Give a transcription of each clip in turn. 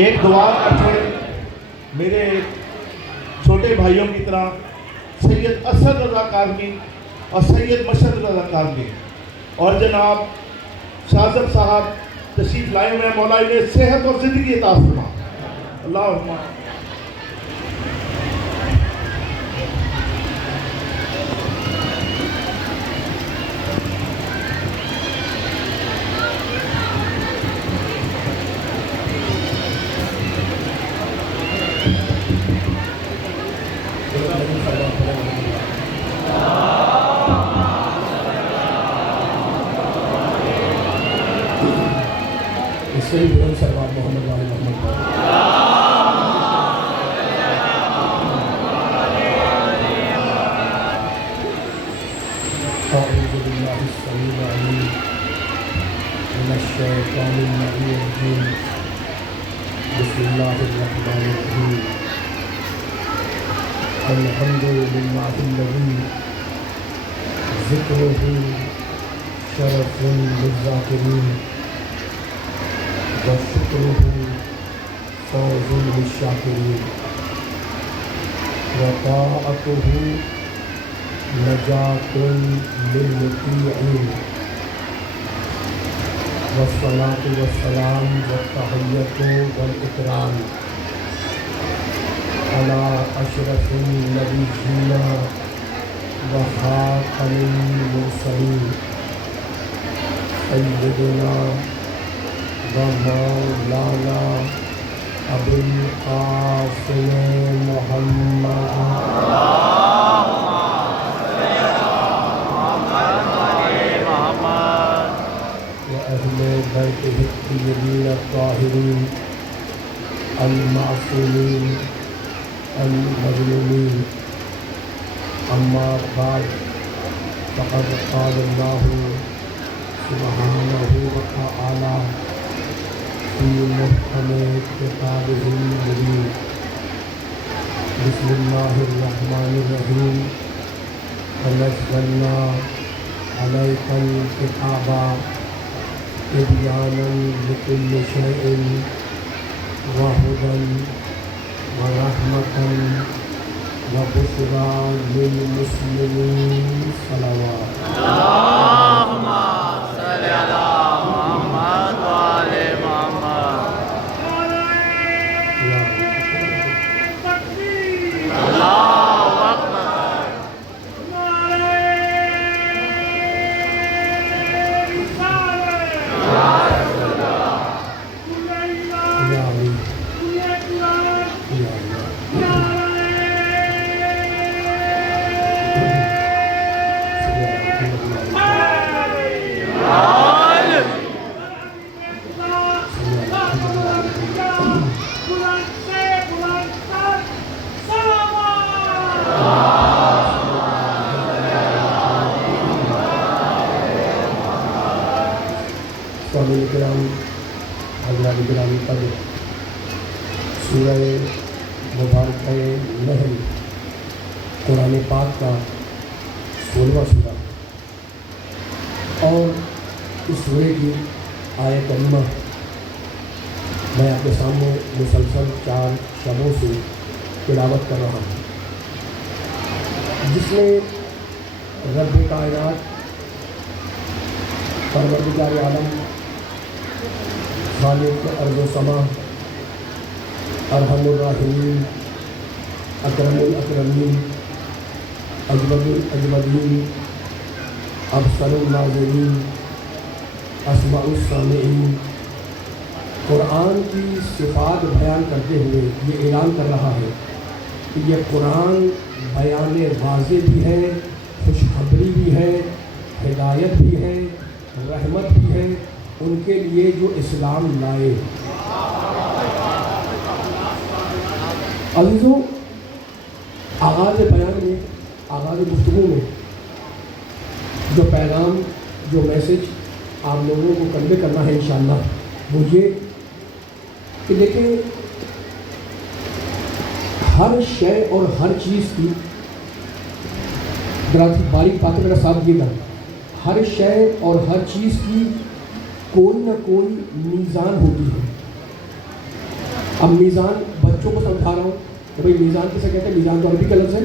ایک دعا کرتے میرے چھوٹے بھائیوں کی طرح سید اسد رضا کاظمی اور سید مشرف رضا کاظمی اور جناب شاذب صاحب تشریف لائے ہوئے ہیں. مولا انہیں صحت اور زندگی عطا فرما. اللہم بلند سروات محمد وآل محمد. أعوذ بالله السميع العليم من الشيطان اللعين الرجيم. بسم الله الرحمن الرحيم. الحمد لله الذي ذكره شرف للذاكرين وشكره فوز للشاكرين وطاعته نجاة للمطيعين والصلاة والسلام والتحية والإكرام على أشرف النبيين وخاتم المرسلين سيدنا ومولانا ابو القاسم محمد وأهل بيته الطيبين الطاهرين المعصومين المظلومين. أما بعد فقد قال الله سبحانه وتعالى في محكم كتابه المبين. بسم الله الرحمن الرحيم. ونزلنا عليك الكتاب تبيانا لكل شيء وهدى ورحمة وبشرى للمسلمين. صلوات. اللهم صل على محمد وآل محمد. اللہ اکبر. سامعین کرام، حضرات گرامی پر سورہ مبارکہ نحل قرآن پاک کا 16واں سورہ اور اس سورے کی آیت کریمہ میں آپ کے سامنے مسلسل 4 شبوں سے تلاوت کر رہا ہوں، جس میں رب کائنات پروردگار عالم خالق ارض و سما ارحم الراحمین اکرم الاکرمین اجود الاجودین ابصر الناظرین اسمع السامعین قرآن کی صفات بیان کرتے ہوئے یہ اعلان کر رہا ہے کہ یہ قرآن بیان واضح بھی ہے، خوشخبری بھی ہے، ہدایت بھی ہے، رحمت بھی ہے ان کے لیے جو اسلام لائے. عزیزوں، آغاز بیان میں، آغاز گفتگو میں جو پیغام، جو میسج آپ لوگوں کو کنوے کرنا ہے انشاءاللہ وہ یہ کہ دیکھیں ہر شے اور ہر چیز کی ذرا باریک باتیں میرا ساتھ دیے گا. ہر شے اور ہر چیز کی کوئی نہ کوئی میزان ہوتی ہے. اب میزان بچوں کو سمجھا رہا ہوں کہ بھائی میزان کسے کہتے ہیں. میزان تو عربی کا لفظ ہے.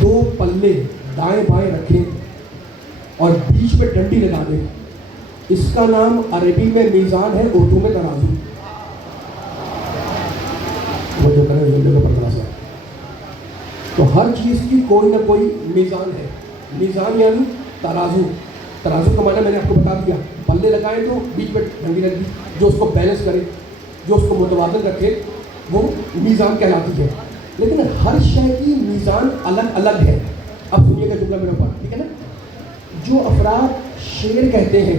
2 پلے دائیں بائیں رکھیں اور بیچ میں ڈنڈی لگا دیں, اس کا نام عربی میں میزان ہے, اردو میں ترازو. وہ جو کریں زندگی کا پتہ سا. تو ہر چیز کی کوئی نہ کوئی میزان ہے. میزان یعنی ترازو. ترازو کا معنی میں نے آپ کو بتا دیا, پلے لگائیں تو بیچ میں ڈنڈی لگ دی, جو اس کو بیلنس کرے, جو اس کو متوازن رکھے, وہ میزان کہلاتی ہے. لیکن ہر شے کی میزان الگ الگ ہے. اب سنیے گا جملہ میرے اوپر, ٹھیک ہے نا. جو افراد شعر کہتے ہیں,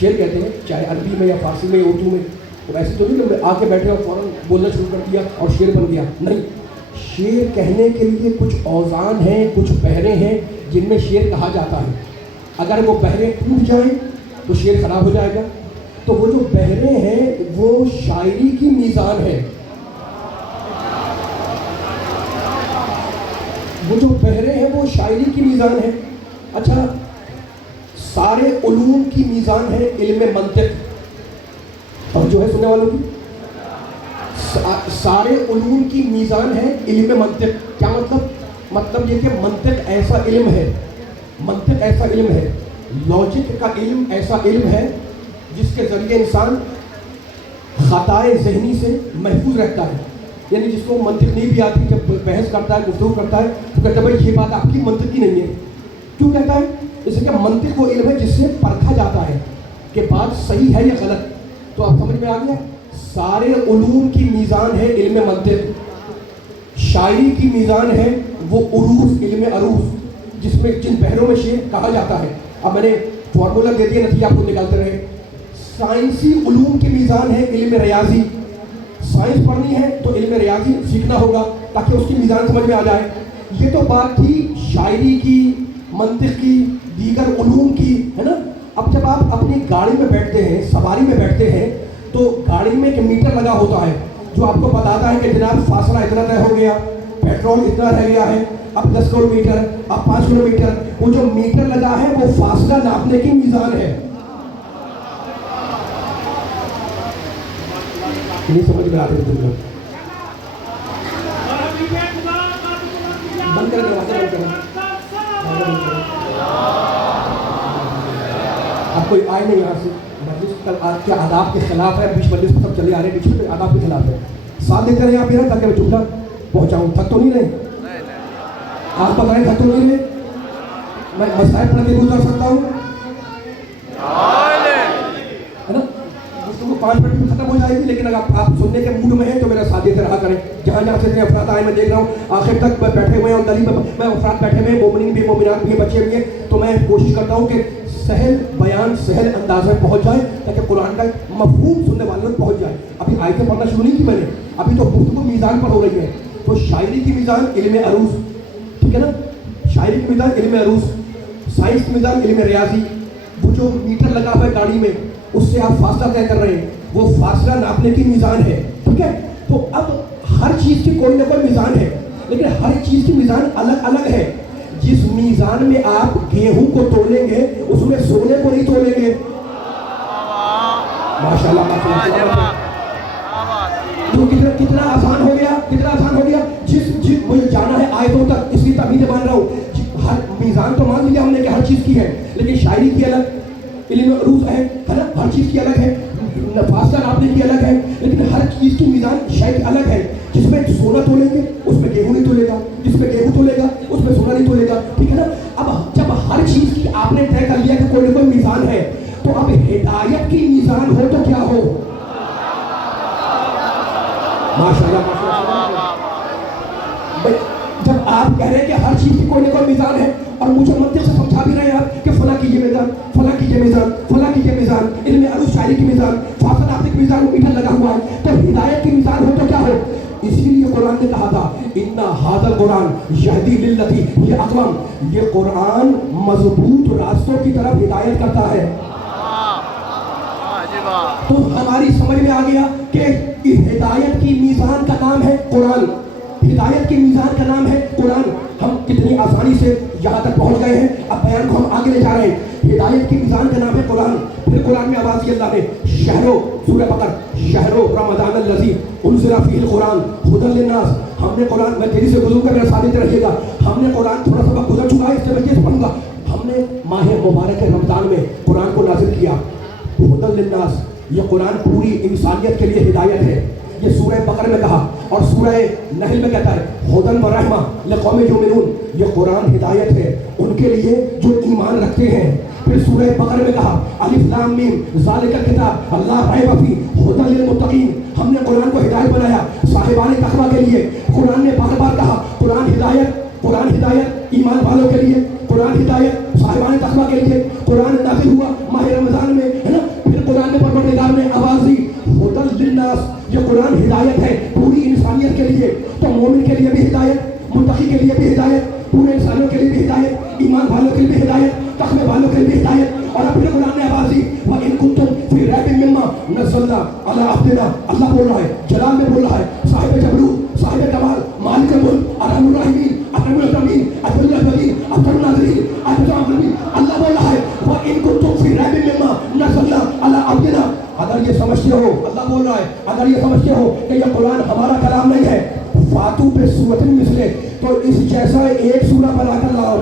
شعر کہتے ہیں چاہے عربی میں یا فارسی میں یا اردو میں, تو ایسے تو نہیں کہ آ کے بیٹھے اور فوراً بولنا شروع کر دیا اور شعر بن گیا. نہیں, شعر کہنے کے لیے کچھ اوزان ہیں, کچھ بہریں ہیں جن میں شعر کہا جاتا ہے. اگر وہ بہریں ٹوٹ جائیں تو شعر خراب ہو جائے گا. تو وہ جو بہریں ہیں وہ شاعری کی میزان ہے. وہ جو بہریں ہیں وہ شاعری کی میزان ہے. اچھا, سارے علوم کی میزان ہے علم منطق. اور جو ہے سننے والوں کی, سارے علوم کی میزان ہے علم منطق. کیا مطلب؟ مطلب یہ کہ منطق ایسا علم ہے, منطق ایسا علم ہے, لاجک کا علم ایسا علم ہے جس کے ذریعے انسان خطائے ذہنی سے محفوظ رہتا ہے. یعنی جس کو منطق نہیں بھی آتی, جب بحث کرتا ہے, گفتگو کرتا ہے, تو کہتا ہے بھائی یہ بات آپ کی منطق کی نہیں ہے. کیوں کہتا ہے؟ اس لیے کہ منطق وہ علم ہے جس سے پرکھا جاتا ہے کہ بات صحیح ہے یا غلط. تو آپ سمجھ میں آ گیا, سارے علوم کی میزان ہے علم منطق. شاعری کی میزان ہے وہ عروض, علم عروض, جس میں جن بحروں میں شعر کہا جاتا ہے. اب میں نے فارمولا دے دیا, نتیجہ آپ کو نکالتے رہے. سائنسی علوم کی میزان ہے علم ریاضی. سائنس پڑھنی ہے تو علم ریاضی سیکھنا ہوگا تاکہ اس کی میزان سمجھ میں آ جائے. یہ تو بات تھی شاعری کی, منطق کی, دیگر علوم کی, ہے نا. اب جب آپ اپنی گاڑی میں بیٹھتے ہیں, سواری میں بیٹھتے ہیں, تو گاڑی میں ایک میٹر لگا ہوتا ہے جو آپ کو بتاتا ہے کہ جناب فاصلہ اتنا طے ہو گیا, پیٹرول اتنا رہ گیا ہے, اب 10 کلو میٹر, اب 5 کلو میٹر. وہ جو میٹر لگا ہے وہ فاصلہ ناپنے کی میزان ہے. نہیں سمجھ میں آ رہے تم لوگ؟ بند کریں, بند کریں. اب کوئی آئے نہیں یہاں سے. مجلس آج کے آداب کے خلاف ہے, بیچ مجلس میں سب چلے آ رہے ہیں, بیچ میں آداب کے خلاف ہے. ساتھ دے کر یہاں پہ تاکہ میں چپلا پہنچاؤں. تھک تو نہیں رہے آپ بتائیں, تھک تو نہیں رہے؟ میں مسائل پڑھ کے گزار سکتا ہوں, ہے نا. گفتگو 5 منٹ میں ختم ہو جائے گی, لیکن اگر آپ سننے کے موڈ میں ہیں تو میرا ساتھ دیتے رہا کریں. جہاں جہاں سے افراد آئے میں دیکھ رہا ہوں آخر تک بیٹھے ہوئے ہیں, اور گلی میں افراد بیٹھے ہوئے ہیں, مومنین بھی, مومنات بھی, بچے بھی ہیں. تو میں کوشش کرتا ہوں کہ سہل بیان, سہل انداز میں پہنچ جائے تاکہ قرآن کا مفہوم سننے والوں تک پہنچ جائے. ابھی آیتیں پڑھنا شروع نہیں کی میں نے, ابھی تو گفتگو میزان پر ہو رہی ہے. تو شاعری کی میزان علم عروض, ٹھیک ہے نا. شاعری کی میزان علم عروض, سائنس کی میزان علم ریاضی. وہ جو میٹر لگا ہوا ہے گاڑی میں, اس سے آپ فاصلہ طے کر رہے ہیں, وہ فاصلہ ناپنے کی میزان ہے, ٹھیک ہے. تو اب ہر چیز کی کوئی نہ کوئی میزان ہے, لیکن ہر چیز کی میزان الگ الگ ہے. جس میزان میں آپ گیہوں کو تولیں گے اس میں سونے کو نہیں تولیں گے. ماشاءاللہ ماشاءاللہ. تو کتنا آسان ہو گیا, کتنا آسان ہو گیا. جس مجھے جانا ہے آیتوں تک, اس کی تعبیریں مان رہا ہوں. ہر میزان تو مان لیا ہم نے کہ ہر چیز کی ہے, لیکن شاعری کی الگ, علم عروض ہے نا, ہر چیز کی الگ ہے, فاصلہ ناپنے کی الگ ہے, لیکن ہر چیز کی میزان شے کی الگ ہے. جس میں سونا تولیں گے اس میں گیہوں نہیں تولے گا, جس میں گیہوں تولے گا اس میں سونا نہیں تولے گا, ٹھیک ہے نا. اب جب ہر چیز کی آپ نے طے کر لیا کہ کوئی نہ کوئی میزان ہے, تو اب ہدایت کی میزان ہو تو کیا ہو. ماشاءاللہ ماشاءاللہ. جب آپ کہہ رہے ہیں کہ ہر چیز کی کوئی نہ کوئی میزان ہے, اور مجھے منطق سے سمجھا بھی رہے ہیں آپ کہ فلاں کی یہ میزان, فلاں کی یہ میزان, فلاں کی یہ میزان, علم عروض شاعری کی میزان, فاصلہ ناپنے کی میزان, میٹر لگا ہوا ہے, تو ہدایت کی میزان ہو تو کیا ہو. اسی لیے قرآن نے کہا تھا اِنَّ هَذَا الْقُرْآنَ يَهْدِي لِلَّتِي هِيَ أَقْوَمُ. یہ قرآن مضبوط راستوں کی طرف ہدایت کرتا ہے. تو ہماری سمجھ میں آ گیا کہ ہدایت کی میزان کا نام ہے قرآن, ہدایت کی میزان کا نام ہے قرآن. ہم کتنی آسانی سے یہاں تک پہنچ گئے ہیں, اب بیان کو ہم آگے لے جا رہے ہیں. ہدایت کی میزان کا نام ہے قرآن. پھر قرآن میں آواز کی اللہ نے شہرو سورہ بقرہ شہرو رمضان الذی انزل فیہ القرآن ھدی للناس. ہم نے قرآن میں تیزی سے گزر کر میرا ساتھ رہیے گا. ہم نے قرآن تھوڑا سا وقت گزر چکا ہے اس سے میں یہ پڑھوں گا. ہم نے ماہ مبارک رمضان میں قرآن کو نازل کیا ھدی للناس. یہ قرآن پوری انسانیت کے لیے ہدایت ہے. یہ سورہ بقرہ میں کہا اور سورہ نحل میں کہتا ہے ھدی ورحمہ لقوم یؤمنون. یہ قرآن ہدایت ہے ان کے لیے جو ایمان رکھتے ہیں. پھر سورہ بقرہ میں کہا الف لام میم ذالک الکتاب لا ریب فیہ ھدی للمتقین. ہم نے قرآن کو ہدایت بنایا صاحبان تقویٰ کے لیے. قرآن نے بار بار کہا قرآن ہدایت ایمان والوں کے لیے, قرآن ہدایت صاحبان تقویٰ کے لیے. قرآن نازل ہوا ماہ رمضان میں ہے نا. پھر قرآن نے پروردگار نے آواز دی ھدی للناس. یہ قرآن ہدایت ہے پوری انسانیت کے لیے. تو مومن کے لیے بھی ہدایت, متقی کے لیے بھی ہدایت, پورے انسانوں کے لیے بھی ہدایت, ایمان والوں کے لیے بھی ہدایت, تقوی والوں کے لیے بھی ہدایت. اور پھر قرآن نے آواز دی وَإِن كُنتُمْ فِي رَيْبٍ مِّمَّا نَزَّلْنَا عَلَىٰ عَبْدِنَا. اللہ بول رہا ہے, جلال میں بول رہا ہے, صاحب جبروت, صاحب کمال, مالک الملک, ارحم الراحمین, اکرم الاکرمین, اجل الاجلین, افضل الناظرین, اعظم العظیمین. اللہ بول رہا ہے وَإِن كُنتُمْ فِي رَيْبٍ مِّمَّا نَزَّلْنَا عَلَىٰ عَبْدِنَا. اگر یہ سمجھتے ہو, اللہ بول رہا ہے, اگر یہ سمجھتے ہو کہ یہ قرآن ہمارا کلام نہیں ہے, فاتو پہ سورۃ مثلے, تو اس جیسا ایک سورہ بنا کر لاؤ.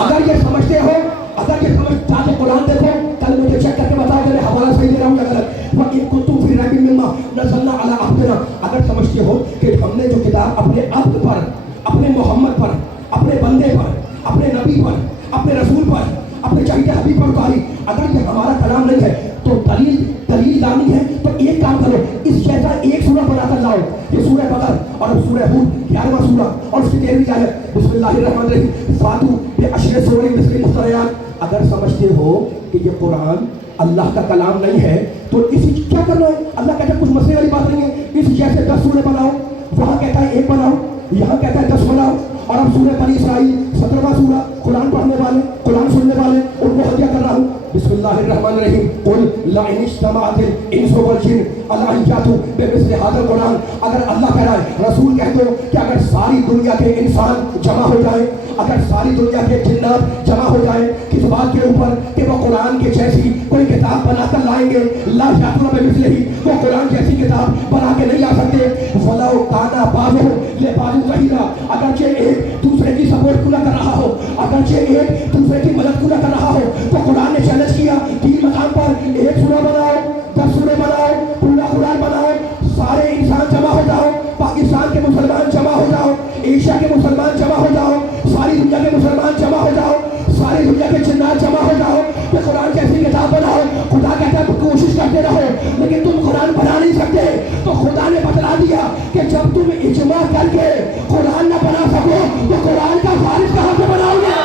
اگر یہ سمجھتے ہو, اگر یہ سمجھتا کہ قرآن دیکھو, کل مجھے چیک کر کے بتاؤ کہ میں حوالہ صحیح دے رہا ہوں یا غلط. وَإِن كُنتُمْ فِي رَيْبٍ مِّمَّا نَزَّلْنَا عَلَىٰ عَبْدِنَا. اگر سمجھتے ہو کہ ہم نے جو کتاب اپنے عبد پر, اپنے محمد پر, اپنے بندے پر, اپنے نبی پر, اپنے رسول پر, اپنے چاہتے حبیب پر اتاری, اگر یہ ہمارا کلام نہیں ہے تو دلیل لانی ہے تو ایک کام کرو, اس جیسا ایک سورہ بنا کر لاؤ. یہ سورہ بقرہ اور سورہ ہود 11واں سورہ اور اس کی 13ویں آیت. بسم اللہ الرحمن الرحیم فاتو بعشر سور مثل مفتریات. اگر سمجھتے ہو کہ یہ قرآن اللہ کا کلام نہیں ہے تو اسی کیا کرنا ہے. اللہ کہتا ہے کچھ مسئلے والی بات نہیں ہے, اس جیسے 10 سورے بناؤ. وہاں کہتا ہے ایک بناؤ, یہاں کہتا ہے 10 بناؤ. اور اب سورہ بنی اسرائیل 17واں سورہ, قرآن پڑھنے والے, قرآن سننے والے, ان کو ہدیہ کر رہا ہوں. بسم اللہ الرحمن الرحیم قل لئن اجتمعت الانس والجن علی ان یاتوا بمثل هذا القرآن. اگر اللہ کہہ رہا ہے, رسول کہہ دو کہ اگر ساری دنیا کے انسان جمع ہو جائیں, اگر ساری دنیا کے جنات جمع ہو جائیں کس بات کے اوپر کہ وہ قرآن کے جیسی کوئی کتاب بنا کر لائیں گے, لا یاتون بمثلہ, وہ قرآن جیسی کتاب بنا کے نہیں آ سکتے. ولو کان بعضهم لبعض ظہیرا. اگرچہ ایک دوسرے کی سپورٹ کیوں نہ کر رہا ہو, اگرچہ ایک دوسرے کی مدد کیوں نہ کر رہا ہو, تو قرآن نے چیلنج کیا 3 مقام پر ایک سورہ بناؤ, 10 سورے بناؤ, پورا قرآن بناؤ, سارے انسان جمع ہو جاؤ, پاکستان کے مسلمان جمع ہو جاؤ, ایشیا کے مسلمان جمع ہو جاؤ, ساری دنیا کے مسلمان جمع ہو جاؤ, ساری دنیا کے جنات جمع ہو جاؤ, کہ قرآن جیسی کتاب بناؤ. خدا کہتا ہے کوشش کرتے رہو لیکن تم قرآن بنا نہیں سکتے. تو خدا نے بتلا دیا کہ جب تم اجماع کر کے قرآن نہ بنا سکو تو قرآن کا فارغ کہاں سے بناؤ گے.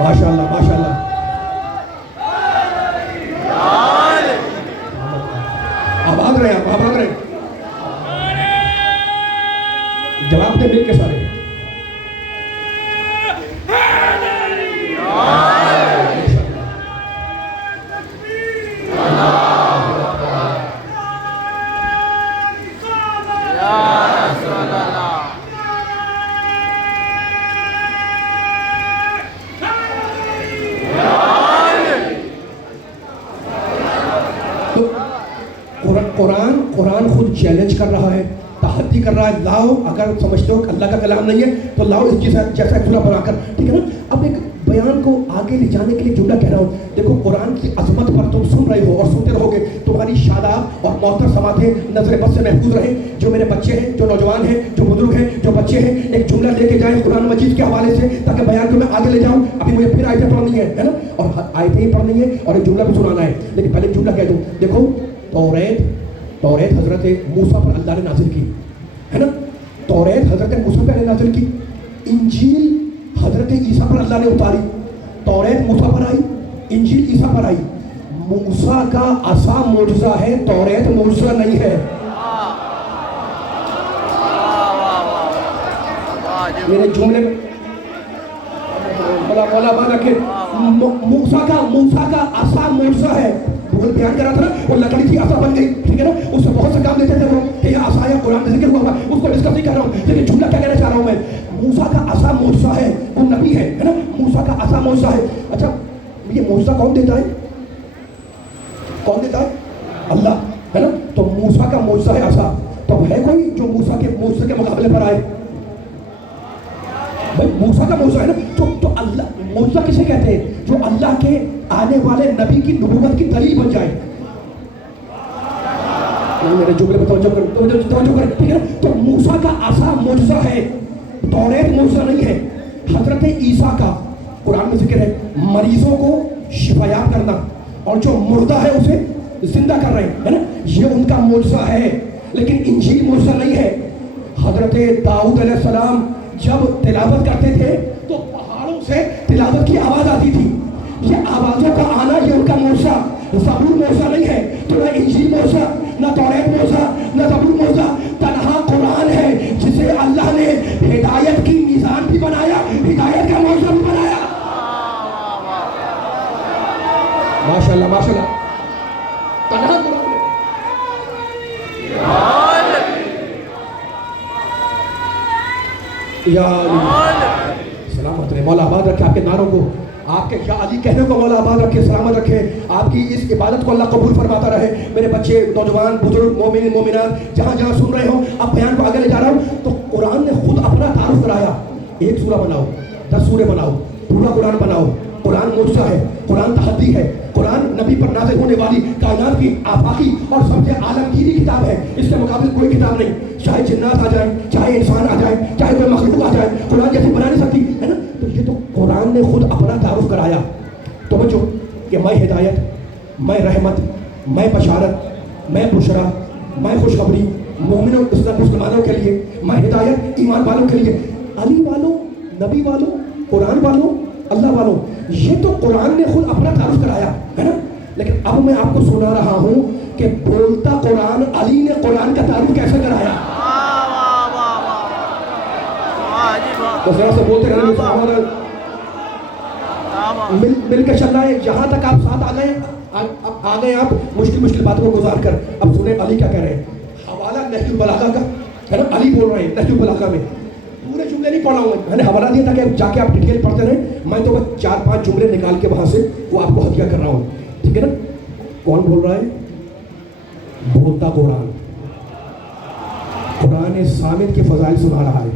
ماشاء اللہ ماشاء اللہ. آباد رہے, آپ آباد رہے. جواب دے مل کے سارے. قرآن خود چیلنج کر رہا ہے, تحدی کر رہا ہے, لاؤ. اگر سمجھتے ہو کہ اللہ کا کلام نہیں ہے تو لاؤ اس جیسا سورہ بنا کر, ٹھیک ہے نا. اب ایک بیان کو آگے لے جانے کے لیے جملہ کہہ رہا ہوں. دیکھو قرآن کی عظمت پر تم سن رہے ہو اور سنتے رہو گے, تمہاری شاداب اور معطر سماعتیں نظر بد سے محفوظ رہیں. جو میرے بچے ہیں, جو نوجوان ہیں, جو بزرگ ہیں, جو بچے ہیں, ایک جملہ لے کے جائیں قرآن مجید کے حوالے سے تاکہ بیان کو میں آگے لے جاؤں. ابھی مجھے پھر آیتیں پڑھنی ہے نا, اور آیتیں ہی پڑھنی ہے اور ایک جملہ بھی سنانا ہے. لیکن پہلے جملہ کہہ دوں. دیکھو توریت حضرت موسیٰ پر اللہ نے نازل کی ہے نا. توریت حضرت موسیٰ پر نازل کی. انجیل حضرت عیسیٰ پر اللہ نے اتاری. توریت موسیٰ پر آئی, انجیل عیسیٰ پر آئی. موسیٰ کا عصا معجزہ ہے, توریت معجزہ نہیں ہے. میرے جملے میں موسیٰ کا عصا معجزہ ہے. وہ بیان کر رہا تھا نا, وہ لکڑی تھی عصا بن گئی, ٹھیک ہے نا, اس سے بہت سے کام دیتے تھے وہ کہ یہ عصا ہے, قرآن میں ذکر ہوا ہوا, اس کو ڈسکس نہیں کر رہا ہوں, لیکن جملہ کیا کہنا چاہ رہا ہوں میں, موسیٰ کا عصا معجزہ ہے, وہ نبی ہے نا, موسیٰ کا عصا معجزہ ہے. اچھا یہ معجزہ کون دیتا ہے, کون دیتا ہے, اللہ ہے نا. تو موسیٰ کا معجزہ ہے عصا, تو ہے کوئی جو موسیٰ کے معجزے کے مقابلے پر آئے؟ بھائی موسیٰ کا معجزہ ہے نا, تو اللہ معجزہ کسے کہتے ہیں, جو اللہ کے آنے والے نبی کی نبوت کی دلیل بن جائے. میرے جملے میں توجہ کر, ٹھیک ہے نا. تو موسیٰ کا عصا معجزہ ہے, توریت معجزہ نہیں ہے. حضرت عیسیٰ کا قرآن میں ذکر ہے, مریضوں کو شفایاب کرنا, اور جو مردہ ہے اسے زندہ کر رہے ہیں, ہے نا, یہ ان کا معجزہ ہے. لیکن انجیل معجزہ نہیں ہے. حضرت داؤد علیہ السلام جب تلاوت کرتے تھے تو پہاڑوں سے تلاوت کی آواز آتی تھی. یہ آوازوں کا آنا یہ ان کا معجزہ. زبور معجزہ نہیں ہے, تو نہ انجیل معجزہ, نہ توریت معجزہ, نہ زبور معجزہ. تنہا قرآن ہے جسے اللہ نے ہدایت کی میزان بھی بنایا, ہدایت کا معجزہ بھی بنایا. ماشاءاللہ ماشاءاللہ, تنہا قرآن ہے. یا سلامت رہے, مولا آباد رکھے آپ کے نعروں کو, آپ کے یا علی کہنے کو مولا آباد رکھے, سلامت رکھے. آپ کی اس عبادت کو اللہ قبول فرماتا رہے. میرے بچے, نوجوان, بزرگ, مومن مومنات جہاں جہاں سن رہے ہوں, اب بیان کو آگے لے جا رہا ہوں. تو قرآن نے خود اپنا تعارف کرایا. ایک سورہ بناؤ, 10 سورے بناؤ, پورا قرآن بناؤ. قرآن معجزہ ہے, قرآن تحدی ہے, قرآن نبی پر نازل ہونے والی کائنات کی آفاقی اور سب سے عالمگیری کتاب ہے. اس کے مقابل کوئی کتاب نہیں. چاہے جنات آ جائیں, چاہے انسان آ جائیں, چاہے کوئی مخلوق آ جائے, قرآن جیسی بنا نہیں سکتی, ہے نا. تو یہ تو قرآن نے خود اپنا تعارف کرایا. توجہ کہ میں ہدایت, میں رحمت, میں بشارت, میں بشرا, میں خوشخبری مومنوں مسلمانوں کے لیے, میں ہدایت ایمان والوں کے لیے. علی والوں, نبی والوں, قرآن والوں, اللہ والوں, یہ تو قرآن نے خود اپنا تعارف کرایا, ہے نا. لیکن اب میں آپ کو سنا رہا ہوں کہ بولتا قرآن علی نے قرآن کا تعارف کیسے کرایا. تو ذرا سے بولتے رہنا, مل کے چلنا ہے. جہاں تک آپ ساتھ آ گئے آپ مشکل باتوں کو گزار کر. اب سنیں علی کیا کہہ رہے ہیں. حوالہ نہج البلاغہ کا ہے نا, علی بول رہے ہیں نہج البلاغہ میں. پورے جملے نہیں پڑھا ہوں میں نے حوالہ دیا تھا کہ جا کے آپ ڈیٹیل پڑھتے رہیں. میں تو بس 4-5 جملے نکال کے وہاں سے وہ آپ کو ہدیہ کر رہا ہوں, ٹھیک ہے نا. کون بول رہا ہے, بولتا قرآن. قرآن صامت کے فضائل سنا رہا ہے.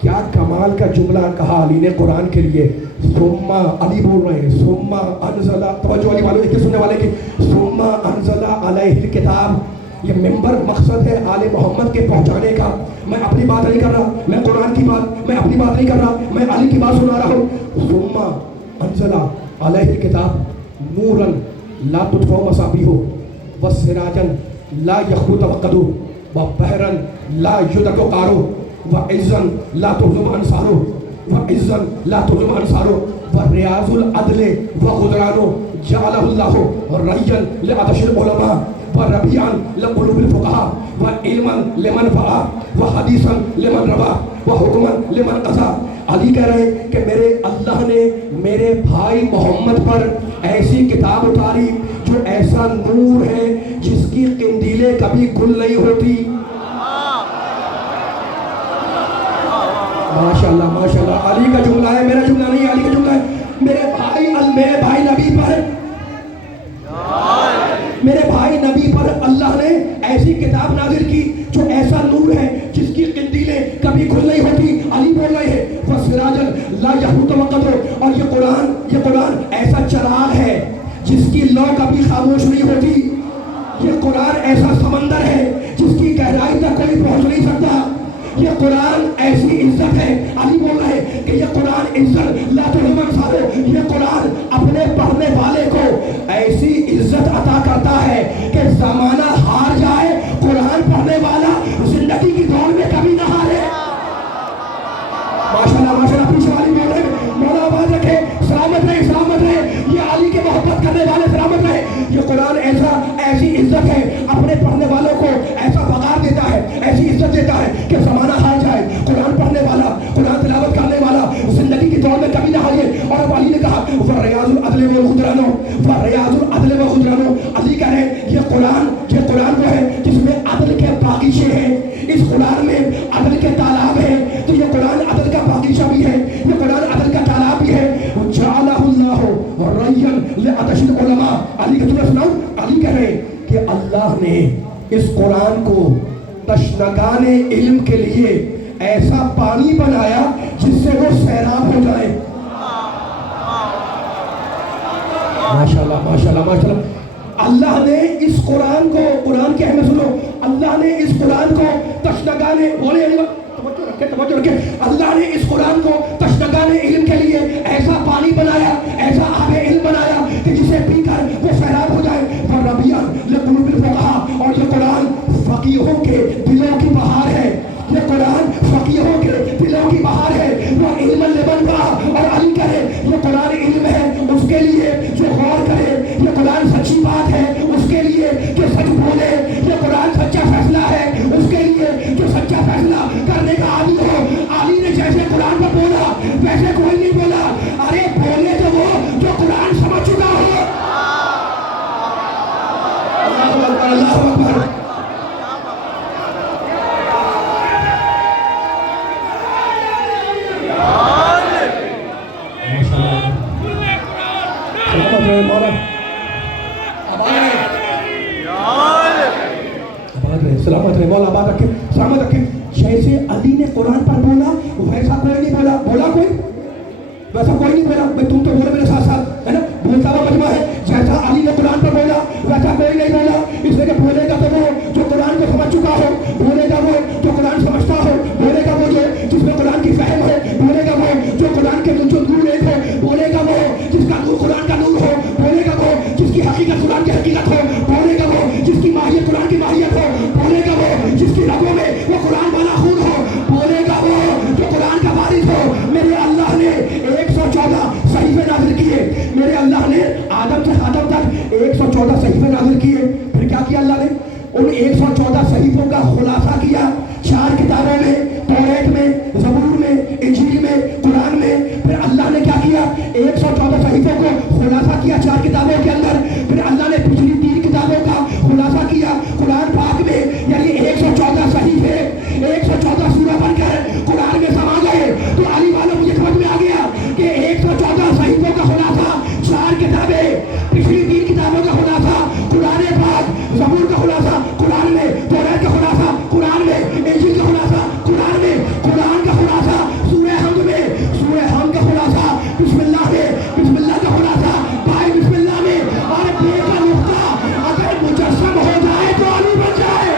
کیا کمال کا جملہ کہا علی نے قرآن کے لیے. ثم, علی بول رہے ہیں, ثم انزل, توجہ علی والوں ایک سننے والے کی, ثم انزل علیہ الکتاب. یہ ممبر مقصد ہے آل محمد کے پہنچانے کا. میں اپنی بات نہیں کر رہا, میں قرآن کی بات, میں اپنی بات نہیں کر رہا, میں علی کی بات سنا رہا ہوں. ثم انزل علیہ الکتاب نورا لا تطفئ مصابیح وسراجا لا یخبو توقد وبحرا لا یدرک قعر وعزا لا تهزم انصار وعزا لا تهزم انصار وریاض العدل وغدران جعله الله ريا لعطش العلماء وربيعا لقلوب الفقهاء وعلما لمن فقه وحديثا لمن روى وحكما لمن قضى. علی کہہ رہے ہیں کہ میرے اللہ نے میرے بھائی محمد پر ایسی کتاب اتاری جو ایسا نور ہے جس کی قندیلیں کبھی گل نہیں ہوتی. ماشاءاللہ ماشاءاللہ, علی کا جملہ ہے, میرا جملہ نہیں ہے, علی کا جملہ ہے. میرے بھائی نبی پر, میرے بھائی نبی پر اللہ نے ایسی کتاب نازل کی جو ایسا نور ہے جس کی قندیلیں کبھی گل نہیں ہوتی. علی بول رہے ہیں وسراجا لا یخبو توقد, اور یہ قرآن ایسا چراغ ہے جس کی لو کبھی خاموش نہیں ہوتی. یہ قرآن ایسا سمندر ہے جس کی گہرائی تک کوئی پہنچ نہیں سکتا. یہ قرآن ایسی عزت ہے. علی بول رہے ہیں کہ یہ قرآن عزت لا تهزم انصار, یہ قرآن اپنے پڑھنے والے کو ایسی عزت عطا کرتا ہے کہ زمانہ ہار جائے, قرآن پڑھنے والا زندگی کی دوڑ میں کبھی نہ ہارے. ماشاءاللہ ماشاءاللہ, پیچھے علی بول رہے ہیں, مولا آباد رکھے, سلامت رہے, سلامت رہے. یہ علی کے محبت کرنے والے سلامت رہے. یہ قرآن ایسی عزت ہے, اپنے پڑھنے والوں کو ایسا وقار دیتا ہے, ایسی عزت دیتا ہے کہ زمانہ ہار جائے, قرآن پڑھنے والا, قرآن تلاوت کرنے والا زندگی کی دوڑ میں کبھی نہ ہارے. اور اب علی نے کہا وریاض العدل والغدران, وریاض العدل والغدران. علی نے اس قرآن کو تشنگان علم کے لیے ایسا پانی بنایا جس سے وہ سیراب ہو جائے. ماشاءاللہ ماشاءاللہ ماشاءاللہ. اللہ نے اس قرآن کو, قرآن کے اہمیت سنو, اللہ نے اس قرآن کو تشنگان, بولے توجہ رکھے, اللہ نے اس قرآن کو تشنگان علم کے لیے ایسا پانی بنایا, ایسا آب علم بنایا کہ جسے پی کر وہ سیراب ہو جائے. فَرَبِيًا لِقُلُوبِ الْفُقَهَاءِ, اور یہ قرآن فقیہوں کے دلوں کی بہار ہے. یہ قرآن فقیہوں کے دلوں کی بہار ہے. وہ علم لمن با اور علی کرے, یہ قرآن علم ہے اس کے لیے جو غور کرے. یہ قرآن سچی بات ہے اس کے لیے جو سچ بولے. یہ قرآن سچا فیصلہ ہے اس کے لیے جو سچا فیصلہ کرنے کا عادی ہو. علی نے جیسے قرآن پر بولا ویسے کوئی نہیں بولا. ارے بولے تو وہ جو قرآن سمجھ چکا ہو. اللہ اکبر اللہ اکبر. سلامت رہے مولا, آباد رکھے, سلامت رکھے. جیسے علی نے قرآن پر بولا ویسا کوئی نہیں بولا. بولا کوئی ویسا کوئی نہیں بولا. بھائی تم تو بولے میرے ساتھ ساتھ, ہے نا, بولتا ہوا مجمع ہے. جیسا علی نے قرآن پر بولا ویسا کوئی نہیں بولا. اس لیے کہ بولے گا تو وہ جو قرآن کو سمجھ چکا ہو, بولے گا وہ جو قرآن سمجھتا ہو, بولے گا وہ جو جس میں قرآن کی فہم ہے, بولے گا وہ جو قرآن کے جو نور ایک ہو, بولے گا وہ جس کا نور قرآن کا نور ہو, بولے گا وہ جس کی حقیقت قرآن کی حقیقت ہو, بولے گا وہ جس کی ماہیت قرآن کی ماہیت ہو, بولے گا وہ جس کی رگوں میں وہ قرآن والا خون ہو, بولے گا وہ جو قرآن کا وارث ہو. میرے اللہ نے 114 صحیفے نازل کیے. میرے اللہ نے آدم سے خاتم تک 114 صحیفے نازل کیے. پھر کیا کیا اللہ نے؟ ان 114 صحیفوں کا خلاصہ کیا 4 کتابوں میں, توریت میں, زبور میں, انجیل میں, قرآن میں. پھر اللہ نے کیا کیا؟ 114 صحیفوں کو خلاصہ کیا 4 کتابوں کے اندر. پھر اللہ نے پچھلی 3 کتابوں کا خلاصہ کیا قرآن پاک میں. یعنی 114 صحیفے 114 سورہ بن کر قرآن میں سما گئے. تو علی والوں مجھے سمجھ میں آ گیا کہ 114 صحیفوں کا خلاصہ 4 کتابیں, پچھلی 3 کتابوں کا خلاصہ قرآن پاک, زبور کا خلاصہ قرآن میں, توریت کا خلاصہ قرآن میں, انجیل کا خلاصہ قرآن میں, قرآن کا خلاصہ سورہ حمد میں, سورہ حمد کا خلاصہ بسم اللہ میں, بسم اللہ کا خلاصہ بھائی بسم اللہ میں. اور بے کا نقطہ اگر مجسم ہو جائے تو علی بن جائے.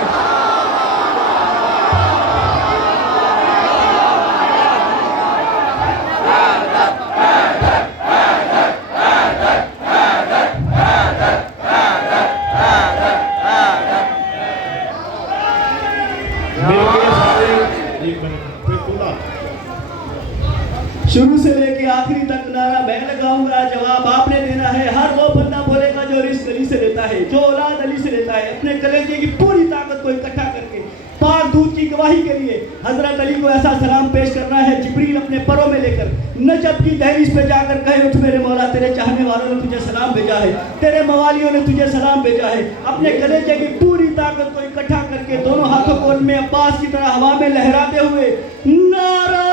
شروع سے لے کے آخری تک نعرہ میں لگاؤں گا, جواب آپ نے دینا ہے. ہر وہ بندہ بولے گا جو رزق علی سے لیتا ہے, جو اولاد علی سے لیتا ہے, اپنے کلیجے کی پوری طاقت کو اکٹھا کر کے پاک دودھ کی گواہی کے لیے حضرت علی کو ایسا سلام پیش کرنا ہے جبریل اپنے پروں میں لے کر نجف کی دہلیز پہ جا کر کہے, اٹھ میرے مولا, تیرے چاہنے والوں نے تجھے سلام بھیجا ہے, تیرے موالیوں نے تجھے سلام بھیجا ہے. اپنے کلیجے کی پوری طاقت کو اکٹھا کر کے دونوں ہاتھوں کو ان میں عباس کی طرح ہوا میں لہراتے ہوئے نعرہ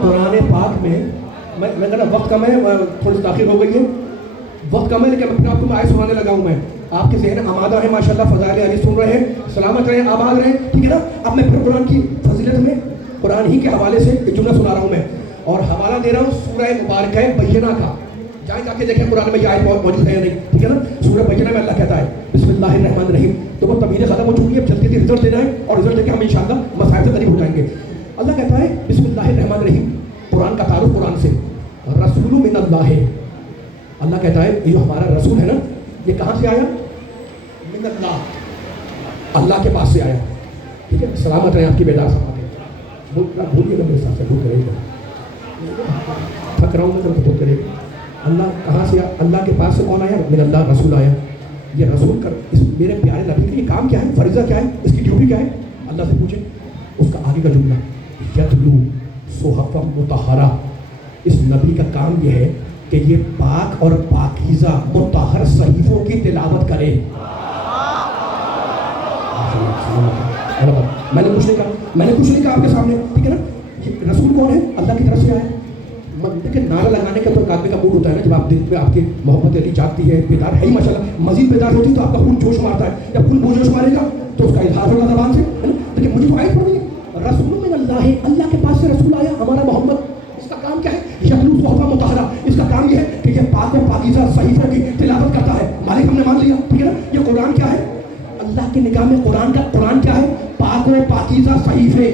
قرآن پاک میں میں کہنا وقت کم ہے, تھوڑی سی تاخیر ہو گئی ہے, وقت کم ہے, لیکن میں آپ کو آیت سنانے لگا ہوں. میں آپ کے ذہن آمادہ ہیں ماشاءاللہ، فضائل علی سن رہے ہیں، سلامت رہیں، آباد رہیں، ٹھیک ہے نا. اب میں پھر قرآن کی فضیلت میں قرآن ہی کے حوالے سے ایک جملہ سنا رہا ہوں میں، اور حوالہ دے رہا ہوں سورہ مبارکہ بینہ کا. جائیں جا کے دیکھیں قرآن میں یہ آیت موجود ہے یا نہیں، ٹھیک ہے نا. سورہ بینہ میں اللہ کہتا ہے بسم اللہ الرحمن الرحیم. تو وہ طویل ختم ہو چکی ہے، اب جلدی جلدی رزلٹ دینا ہے، اور رزلٹ دے کے ہم انشاءاللہ مسائل سے قریب ہو جائیں گے. اللہ کہتا ہے بسم اللہ الرحمن الرحیم. قرآن کا تعارف قرآن سے، رسول من اللہ. اللہ کہتا ہے یہ جو ہمارا رسول ہے نا، یہ کہاں سے آیا؟ من اللہ، اللہ کے پاس سے آیا. ٹھیک ہے، سلامت رہیں آپ کی بیدار سماعتیں. بھولیے گا میرے ساتھ سے، بھول کرے گا، تھک رہا ہوں میں تو بھول کرے گا. اللہ کہاں سے آیا؟ اللہ کے پاس سے کون آیا؟ من اللہ، رسول آیا. یہ رسول کر اس میرے پیارے نبی کے لیے کام کیا ہے، فریضہ کیا ہے، اس کی ڈیوٹی کیا ہے؟ اللہ سے پوچھیں. اس کا آگے کا جملہ یتلو صحف مطہرہ. اس نبی کا کام یہ ہے کہ یہ پاک اور پاکیزہ مطہر صحیفوں کی تلاوت کرے. میں نے کچھ نہیں کہا آپ کے سامنے، ٹھیک ہے نا. یہ رسول کون ہے؟ اللہ کی طرف سے آیا. دیکھیں نعرہ لگانے کا تو ایک آدمی کا موڈ ہوتا ہے نا، جب آپ دل میں آپ کی محبت علی جاگتی ہے، بیدار ہے ہی ماشاءاللہ، مزید بیدار ہوتی تو آپ کا خون جوش مارتا ہے. جب خون جوش مارے گا تو اس کا اظہار ہوگا زبان سے، ہے نا. لیکن مجھے تو آیت پڑھ رہی ہے رسول من اللہ ہے، اللہ کے پاس سے رسول آیا ہمارا محمد. اس کا کام کیا ہے؟ یتلو صحف مطہرہ. اس کا کام یہ ہے کہ یہ پاک اور پاکیزہ صحیفوں کی تلاوت کرتا ہے. مالک ہم نے مان لیا، ٹھیک ہے نا. یہ قرآن کیا ہے؟ اللہ کی نگاہ میں قرآن کیا ہے؟ پاک و پاکیزہ صحیفے.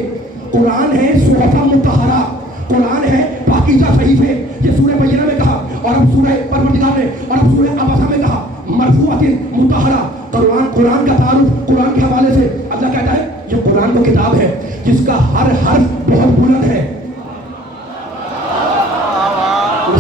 قرآن ہے صحف مطہرہ، قرآن ہے پاکیزہ صحیفے. یہ سورہ بینہ میں کہا، اور اب سورہ پروردگار میں، اور اب سورہ عبسہ میں کہا مرفوعۃ مطہرہ. قرآن کا تعارف قرآن کے حوالے سے اللہ کہتا ہے یہ قرآن کو کتاب ہے جس کا ہر حرف بہت بلند ہے.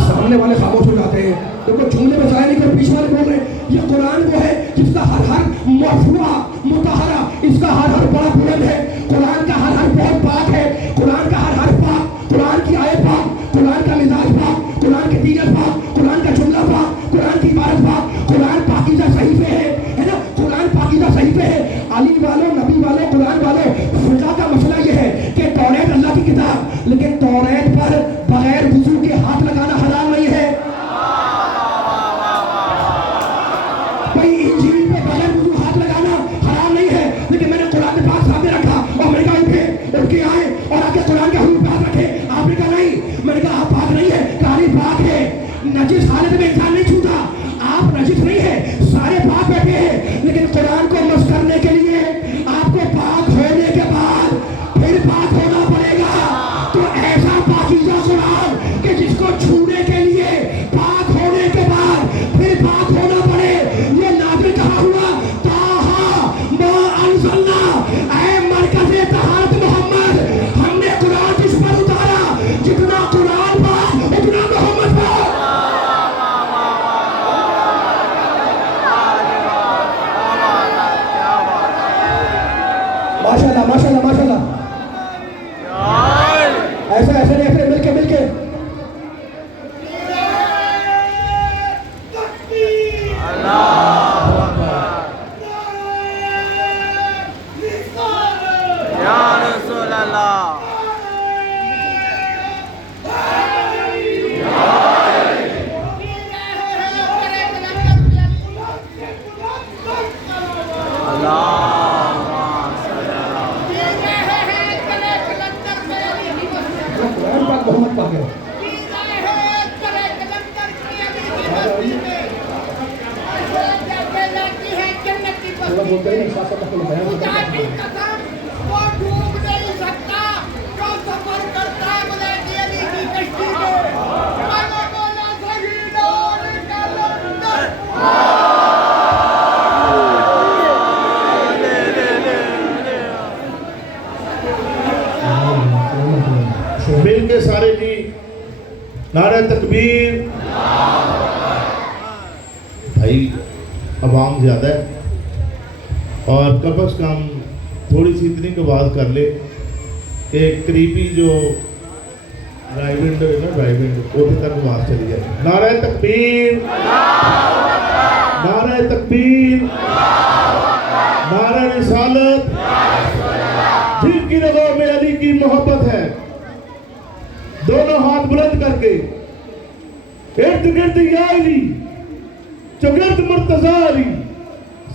سامنے والے خاموش ہو جاتے ہیں، دیکھو جملے میں ضائع نہیں کر، پیچھے والے بول رہے ہیں یہ قرآن وہ ہے جس کا ہر حرف مرفوع مطہرہ، اس کا ہر حرف بڑا بلند ہے. قرآن کا ہر حرف بہت پاک ہے. قرآن کا ہر حرف پاک، قرآن کی آیت پاک، قرآن کا مزاج پاک، قرآن کے دیگر پاک، قرآن کا جملہ پاک، قرآن کی عبارت پاک. قرآن پاکیزہ صحیفے ہے نا. قرآن پاکیزہ صحیفے ہے. علی والوں، نبی والوں، قرآن والوں، فقہ کا مسئلہ یہ ہے کہ توریت اللہ کی کتاب، لیکن توریت پر بغیر وضو کے ہاتھ لگانا حلال نہیں ہے. بھائی انجیل پہ بغیر وضو ہاتھ لگانا حرام نہیں ہے، لیکن میں نے قرآن پاک سامنے رکھا اور میں نے کہا اٹھ کے آئے اور آ کے قرآن کے حروف پاک رکھے. آپ نے کہا نہیں. میں نے کہا آپ پاک نہیں ہے، کاری پاک ہے. نجس حالت میں انسان نہیں چھوتا. آپ نجس نہیں ہے، سارے پاک بیٹھے ہیں، لیکن قرآن کو مس کرنے کے لیے آپ کو پاک ہونے کے بعد پھر پاک ہونا پڑے گا. تو ایسا پاکیزہ قرآن کہ جس کو چھونے کے لیے پاک ہونے کے بعد پھر پاک ہونا پڑے، یہ نازل کہاں ہوا؟ طٰہٰ مَا أَنزَلْنَا، اے مرکز طہارت محمد، ہم نے قرآن جس پر اتارا، جتنا قرآن پاک اتنا محمد پاک. ماشاءاللہ ماشاءاللہ ماشاءاللہ. ایسا نہیں، مل کے یا رسول اللہ. محمد پاک ہے. بولتے ہیں ایک ساتھ اپنے بیان وہ ڈوب نہیں سکتا جو سفر کرتا ہے ملائکی علی کی کشتی میں. بولا شہیدان کلندر. مل کے سارے جی نعرہ تکبیر. بھائی عوام زیادہ ہے اور کم از کم تھوڑی سی اتنی کی بات کر لے کہ قریبی جو رائیونڈ ہے نا، رائیونڈ وہ تک بات چلی جائے. نعرہ تکبیر، نعرہ تکبیر، نعرہ رسالت. جن کی رگوں میں علی کی محبت ہے دونوں ہاتھ بلند کر کے ارد گرد یا علی، چگرد مرتضی علی،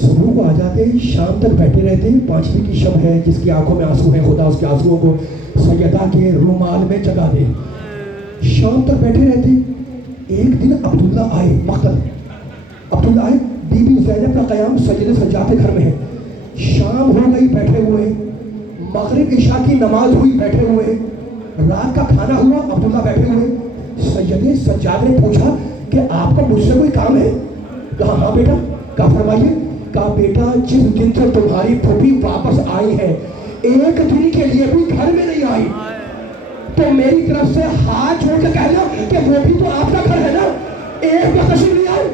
صبح کو آ جاتے ہیں, شام تک بیٹھے رہتے ہیں. 5ویں کی شب ہے, جس کی آنکھوں میں آنسو ہیں, خدا اس کے آنسوؤں کو سیدہ کے رومال میں جگا دے. شام تک بیٹھے رہتے ہیں. ایک دن عبداللہ آئے مقتل. عبداللہ آئے, بی بی زینب کا قیام سید سجاد کے گھر میں ہے. شام ہو گئی, بیٹھے ہوئے. مغرب عشاء کی نماز ہوئی, بیٹھے ہوئے. رات کا کھانا ہوا, عبداللہ بیٹھے ہوئے. سید سجاد نے پوچھا کہ آپ کا مجھ سے کوئی کام ہے؟ کہا ہاں بیٹا. کہا فرمائیے. کہا بیٹا, جس دن سے تمہاری پھوپھی واپس آئی ہے, ایک دن کے لیے بھی گھر میں نہیں آئی, تو میری طرف سے ہاتھ جوڑ کے کہنا کہ وہ بھی تو آپ کا گھر ہے نا, ایک بار تشریف نہیں آئی.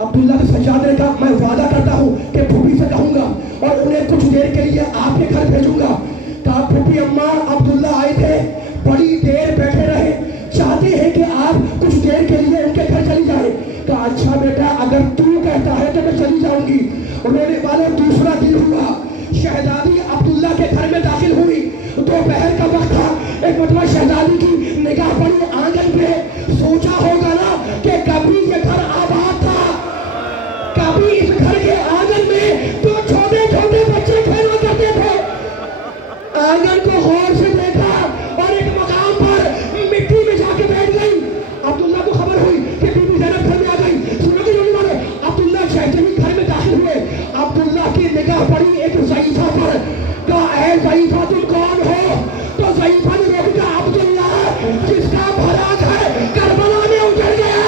عبداللہ کے سجاد نے کہا میں وعدہ کرتا ہوں کہ پھوپھی سے کہوں گا اور انہیں کچھ دیر کے لیے آپ کے گھر بھیجوں گا. کہا پھوپھی اماں, عبداللہ آئے تھے, بڑی دیر بیٹھے رہے, چاہتے ہیں کہ آپ کچھ دیر کے لیے ان کے گھر چلی جائیں. کہا اچھا بیٹا, اگر تو کہتا ہے تو میں چلی جاؤں گی. رونے والا دوسرا دن ہوا, شہزادی عبداللہ کے گھر میں داخل ہوئی. دوپہر کا وقت تھا. ایک مرتبہ شہزادی کی نگاہ پڑی آنگن پہ. سوچا ہوگا نا کہ کبھی یہ گھر آباد تھا, کبھی اس گھر کے آنگن میں تو چھوٹے چھوٹے بچے کھیلا کرتے تھے. آنگن کو غور سے دیکھا اور ایک مقام پر مٹی میں جا کے بیٹھ گئی. عبداللہ کو خبر ہوئی کہ بی بی زینب گھر میں آ گئی. سنو کہ جوڑی والے, عبداللہ شہزادی گھر میں داخل ہوئے. عبداللہ کی نگاہ پڑی ایک ضعیفہ پر. کہا اے ضعیفہ تم کون ہو؟ تو ضعیفہ نے روک دیا, عبداللہ جس کا بھلا گھر کربلا میں اجڑ گیا,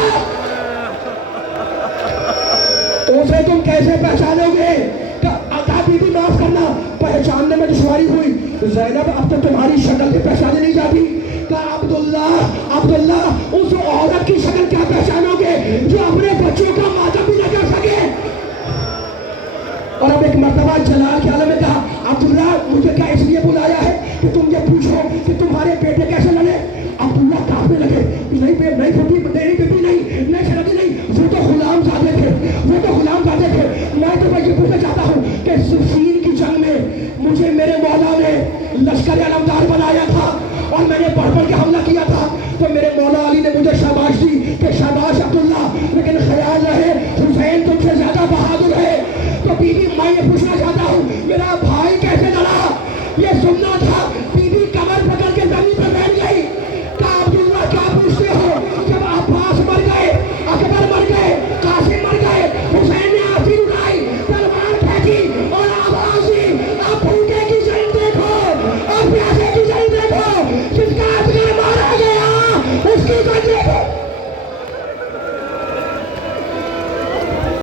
اسے تم کیسے پہچانو گے؟ کہا بی بی معاف کرنا, پہچاننے میں دشواری ہوئی. زینب اب تو تمہاری شکل بھی پہچانی نہیں جاتی. کہا عبداللہ اس عورت کی شکل کیا پہچانو گے جو اپنے بچوں کا ماتم بھی نہ کر سکے؟ اور اب ایک مرتبہ جلال کے عالم نے کہا عبداللہ مجھے کیا اس لیے بلایا ہے کہ تم یہ پوچھو کہ تمہارے بیٹے کیسے لڑے؟ عبداللہ کانپنے لگے. نہیں بیٹی نہیں شہزادی نہیں, وہ تو غلام زادے تھے. میں یہ پوچھنا چاہتا ہوں کہ صفین کی جنگ میں مجھے میرے مولا نے لشکر علمدار بنایا تھا اور میں نے بڑھ کے حملہ کیا تھا, تو میرے مولا علی نے مجھے شاباش دی کہ شاباش عبداللہ, لیکن خیال رہے حسین تم سے زیادہ بہادر ہے. تو بی بی میں یہ پوچھنا چاہتا ہوں میرا بھائی کیسے لڑا؟ یہ سننا تھا. بی بی کمر پکڑ کے زمین پر بیٹھ گئی. کہا عبداللہ کیا پوچھتے ہو؟ جب عباس مر گئے, اکبر مر گئے, قاسم مر گئے, حسین نے آسین اٹھائی, تلوار پھینکی اور آواز دی, اب بھوکے کی جنگ دیکھو, اب پیاسے کی جنگ دیکھو, جس کا اصغر مارا گیا اس کی جنگ